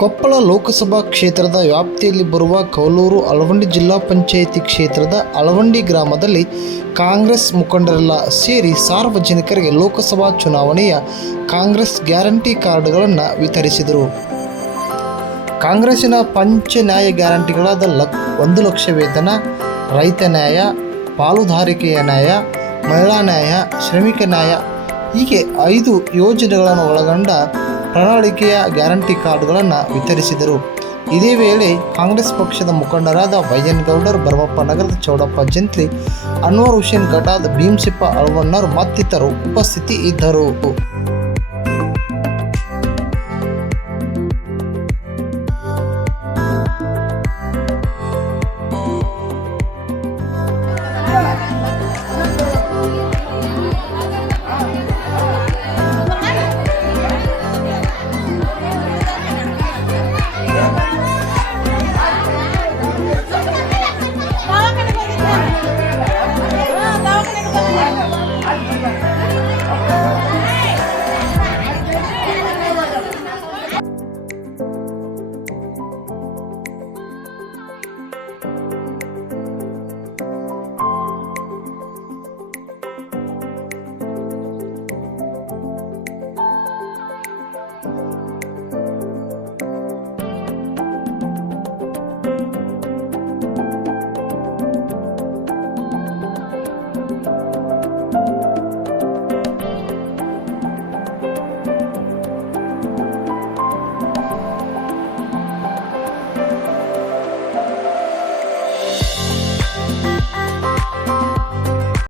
ಕೊಪ್ಪಳ ಲೋಕಸಭಾ ಕ್ಷೇತ್ರದ ವ್ಯಾಪ್ತಿಯಲ್ಲಿ ಬರುವ ಕೌಲೂರು ಅಳವಂಡಿ ಜಿಲ್ಲಾ ಪಂಚಾಯಿತಿ ಕ್ಷೇತ್ರದ ಅಳವಂಡಿ ಗ್ರಾಮದಲ್ಲಿ ಕಾಂಗ್ರೆಸ್ ಮುಖಂಡರೆಲ್ಲ ಸೇರಿ ಸಾರ್ವಜನಿಕರಿಗೆ ಲೋಕಸಭಾ ಚುನಾವಣೆಯ ಕಾಂಗ್ರೆಸ್ ಗ್ಯಾರಂಟಿ ಕಾರ್ಡ್ಗಳನ್ನು ವಿತರಿಸಿದರು. ಕಾಂಗ್ರೆಸ್ಸಿನ ಪಂಚ ನ್ಯಾಯ ಗ್ಯಾರಂಟಿಗಳಾದ 1 ಲಕ್ಷ ವೇತನ, ರೈತ ನ್ಯಾಯ, ಪಾಲುದಾರಿಕೆಯ ನ್ಯಾಯ, ಮಹಿಳಾ ನ್ಯಾಯ, ಶ್ರಮಿಕ ನ್ಯಾಯ ಹೀಗೆ 5 ಯೋಜನೆಗಳನ್ನು ಒಳಗೊಂಡ ಪ್ರಣಾಳಿಕೆಯ ಗ್ಯಾರಂಟಿ ಕಾರ್ಡ್ಗಳನ್ನು ವಿತರಿಸಿದರು. ಇದೇ ವೇಳೆ ಕಾಂಗ್ರೆಸ್ ಪಕ್ಷದ ಮುಖಂಡರಾದ ವೈಎನ್ ಗೌಡರ್, ಭರಮಪ್ಪ ನಗರದ ಚೌಡಪ್ಪ ಜಂತ್ಲಿ, ಅನ್ವರ್ ಹುಸೇನ್ ಗಟಾದ್, ಭೀಮಸಿಪ್ಪ ಅಳವಣ್ಣರ್ ಮತ್ತಿತರರು ಉಪಸ್ಥಿತಿ ಇದ್ದರು.